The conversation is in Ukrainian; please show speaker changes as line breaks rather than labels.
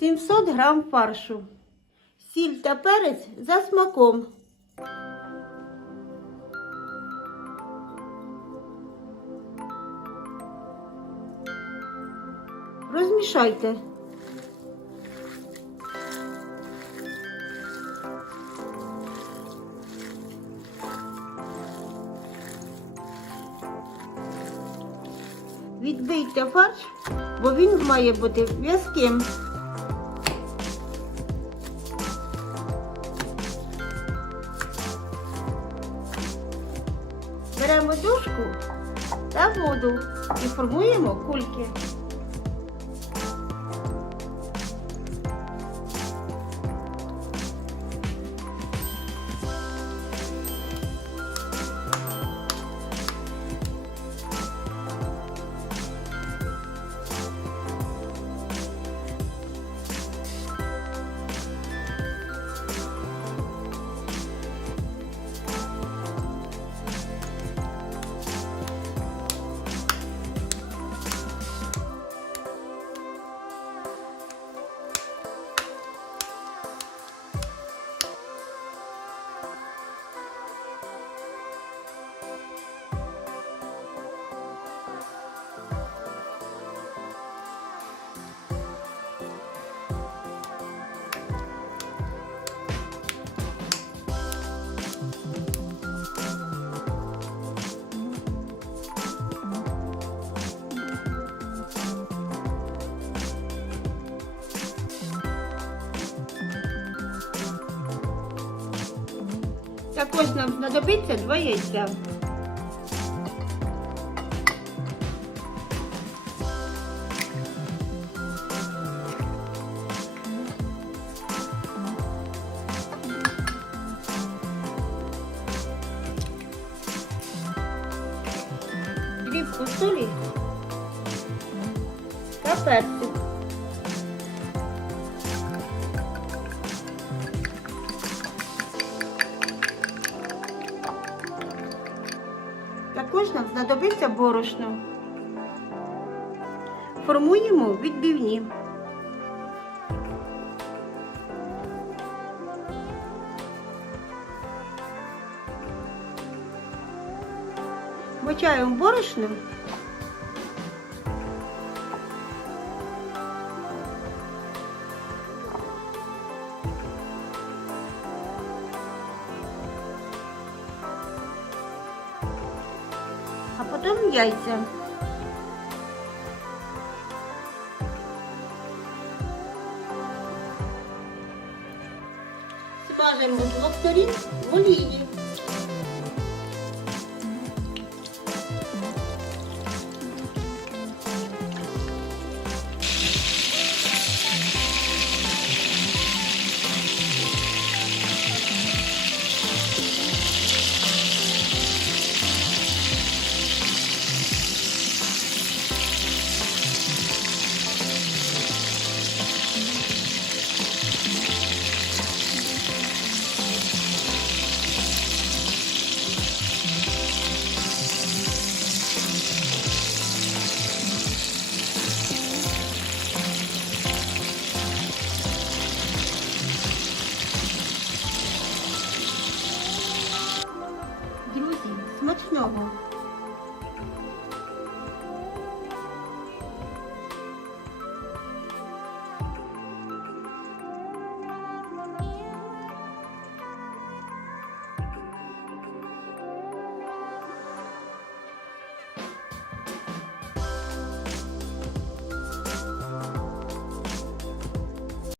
700 грам фаршу, сіль та перець за смаком. Розмішайте. Відбийте фарш, бо він має бути в'язким. Беремо та воду і формуємо кульки. Також нам знадобиться два яйця. Дрібку солі та перцю. Також нам знадобиться борошно. Формуємо відбивні. Вмочаємо борошно. А потім яйця. Смажемо з двох в олії. smacznego.